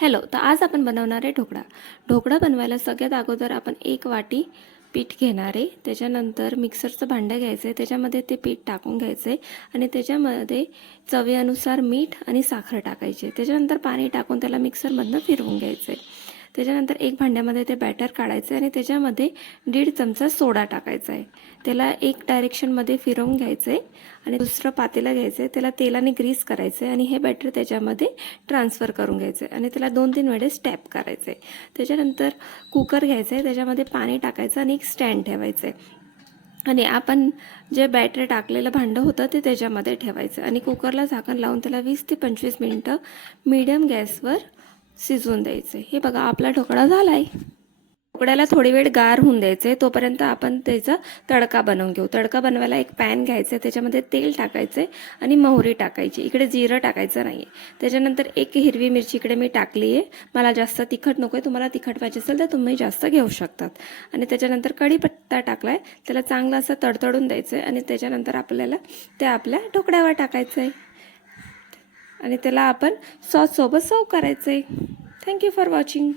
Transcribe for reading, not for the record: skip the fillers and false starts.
Hello, तर आज आपण बनवणार आहे ढोकळा. ढोकळा बनवायला सगळ्यात अगोदर आपण 1 वाटी पीठ घेणार आहे. त्याच्यानंतर मिक्सरचं भांडं घ्यायचं आहे, त्याच्यामध्ये ते पीठ टाकून घ्यायचं आहे आणि त्याच्यामध्ये चवीनुसार मीठ आणि साखर टाकायची. त्याच्यानंतर पाणी टाकून त्याला मिक्सरमधनं फिरवून घ्यायचं आहे. त्याच्यानंतर एक भांड्यामध्ये ते बॅटर काढायचं आणि त्याच्यामध्ये 1.5 चमचा सोडा टाकायचा आहे. त्याला एक डायरेक्शनमध्ये फिरवून घ्यायचं आहे आणि दुसरं पातेलं घ्यायचं आहे, त्याला तेलाने ग्रीस करायचं आहे आणि हे बॅटर त्याच्यामध्ये ट्रान्सफर करून घ्यायचं आहे आणि त्याला 2-3 वेळेस टॅप करायचं आहे. त्याच्यानंतर कुकर घ्यायचं आहे, त्याच्यामध्ये पाणी टाकायचं आणि एक स्टँड ठेवायचं आहे आणि आपण जे बॅटर टाकलेलं भांडं होतं ते त्याच्यामध्ये ठेवायचं आणि कुकरला झाकण लावून त्याला 20 ते 25 मिनिटं मीडियम गॅसवर शिजवून द्यायचं. हे बघा, आपला ढोकळा झाला आहे. ढोकळ्याला थोडी वेळ गार होऊन द्यायचं आहे, तोपर्यंत आपण त्याचा तडका बनवून घेऊ. तडका बनवायला एक पॅन घ्यायचं आहे, त्याच्यामध्ये तेल टाकायचं आहे आणि मोहरी टाकायची. इकडे जिरं टाकायचं नाही आहे. त्याच्यानंतर एक हिरवी मिरची इकडे मी टाकली आहे. मला जास्त तिखट नको आहे, तुम्हाला तिखट पाहिजे असेल तर तुम्ही जास्त घेऊ शकतात. आणि त्याच्यानंतर कढीपत्ता टाकला आहे, त्याला चांगलं असं तडतडून द्यायचं आहे आणि त्याच्यानंतर आपल्याला ते आपल्या ढोकळ्यावर टाकायचं आहे आणि त्याला आपण सॉससोबत सर्व करायचं आहे. Thank you for watching.